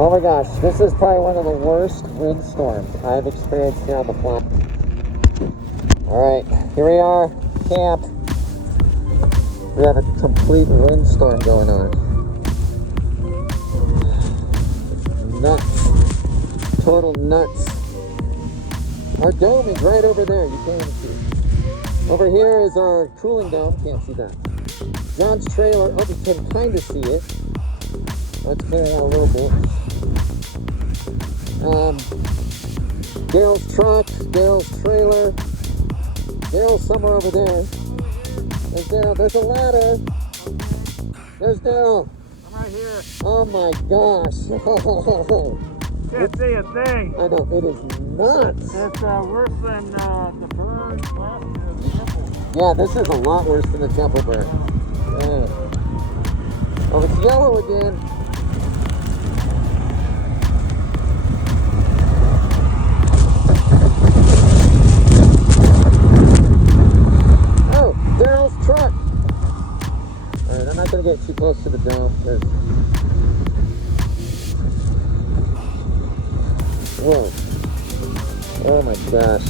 Oh my gosh, this is probably one of the worst windstorms I've experienced here on the playa. Alright, here we are, camp. We have a complete windstorm going on. Nuts. Total nuts. Our dome is right over there, you can't even see it. Over here is our cooling dome, can't see that. John's trailer, oh, you can kind of see it. Let's clear it out a little bit. Daryl's truck, Daryl's trailer. Daryl's somewhere over there. There's Daryl, there's a ladder. There's Daryl. I'm right here. Oh my gosh. Can't see a thing. I know, it is nuts. It's worse than the burn last in the temple. Yeah, this is a lot worse than the temple burn. Yeah. Oh, it's yellow again. Oh, Daryl's truck. Alright, I'm not going to get too close to the dome. Whoa. Oh my gosh.